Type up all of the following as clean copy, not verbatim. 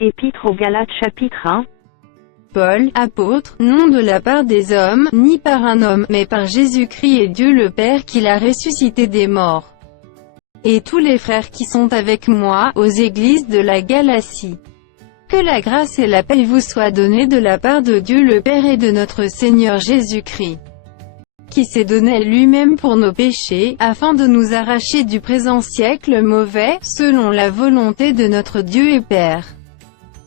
Épître aux Galates chapitre 1. Paul, apôtre, non de la part des hommes, ni par un homme, mais par Jésus-Christ et Dieu le Père qui l'a ressuscité des morts. Et tous les frères qui sont avec moi, aux églises de la Galatie. Que la grâce et la paix vous soient données de la part de Dieu le Père et de notre Seigneur Jésus-Christ, qui s'est donné lui-même pour nos péchés, afin de nous arracher du présent siècle mauvais, selon la volonté de notre Dieu et Père.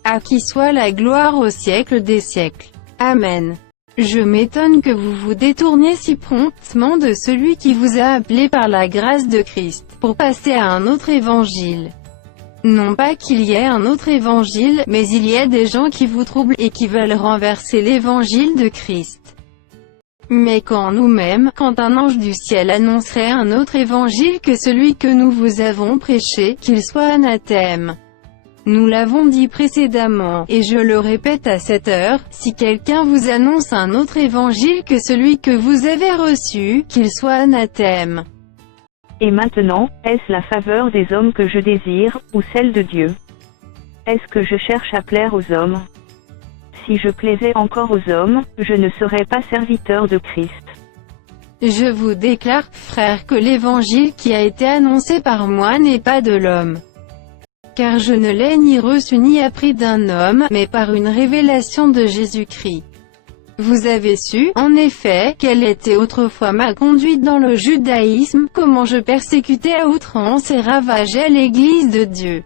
À qui soit la gloire au siècle des siècles. Amen. Je m'étonne que vous vous détourniez si promptement de celui qui vous a appelé par la grâce de Christ, pour passer à un autre évangile. Non pas qu'il y ait un autre évangile, mais il y a des gens qui vous troublent et qui veulent renverser l'évangile de Christ. Mais quand nous-mêmes, quand un ange du ciel annoncerait un autre évangile que celui que nous vous avons prêché, qu'il soit anathème. Nous l'avons dit précédemment, et je le répète à cette heure, si quelqu'un vous annonce un autre évangile que celui que vous avez reçu, qu'il soit anathème. Et maintenant, est-ce la faveur des hommes que je désire, ou celle de Dieu? Est-ce que je cherche à plaire aux hommes? Si je plaisais encore aux hommes, je ne serais pas serviteur de Christ. Je vous déclare, frères, que l'évangile qui a été annoncé par moi n'est pas de l'homme. Car je ne l'ai ni reçu ni appris d'un homme, mais par une révélation de Jésus-Christ. Vous avez su, en effet, quelle était autrefois ma conduite dans le judaïsme, comment je persécutais à outrance et ravageais l'Église de Dieu.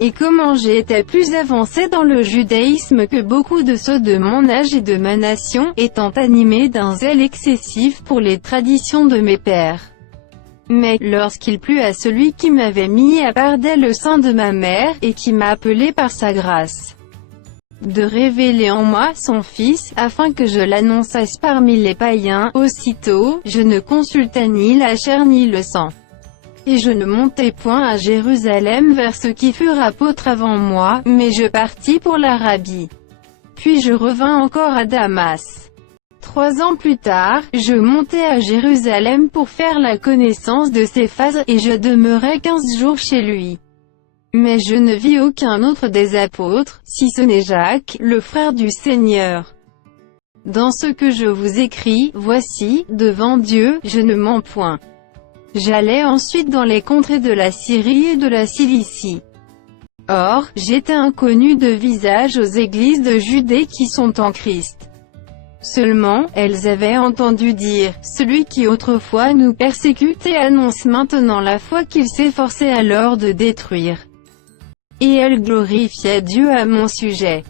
Et comment j'étais plus avancé dans le judaïsme que beaucoup de ceux de mon âge et de ma nation, étant animé d'un zèle excessif pour les traditions de mes pères. Mais, lorsqu'il plut à celui qui m'avait mis à part dès le sein de ma mère, et qui m'a appelé par sa grâce, de révéler en moi son Fils, afin que je l'annonçasse parmi les païens, aussitôt, je ne consultai ni la chair ni le sang. Et je ne montai point à Jérusalem vers ceux qui furent apôtres avant moi, mais je partis pour l'Arabie. Puis je revins encore à Damas. 3 ans plus tard, je montai à Jérusalem pour faire la connaissance de Céphas, et je demeurai 15 jours chez lui. Mais je ne vis aucun autre des apôtres, si ce n'est Jacques, le frère du Seigneur. Dans ce que je vous écris, voici, devant Dieu, je ne mens point. J'allais ensuite dans les contrées de la Syrie et de la Cilicie. Or, j'étais inconnu de visage aux églises de Judée qui sont en Christ. Seulement, elles avaient entendu dire, celui qui autrefois nous persécutait annonce maintenant la foi qu'il s'efforçait alors de détruire. Et elles glorifiaient Dieu à mon sujet.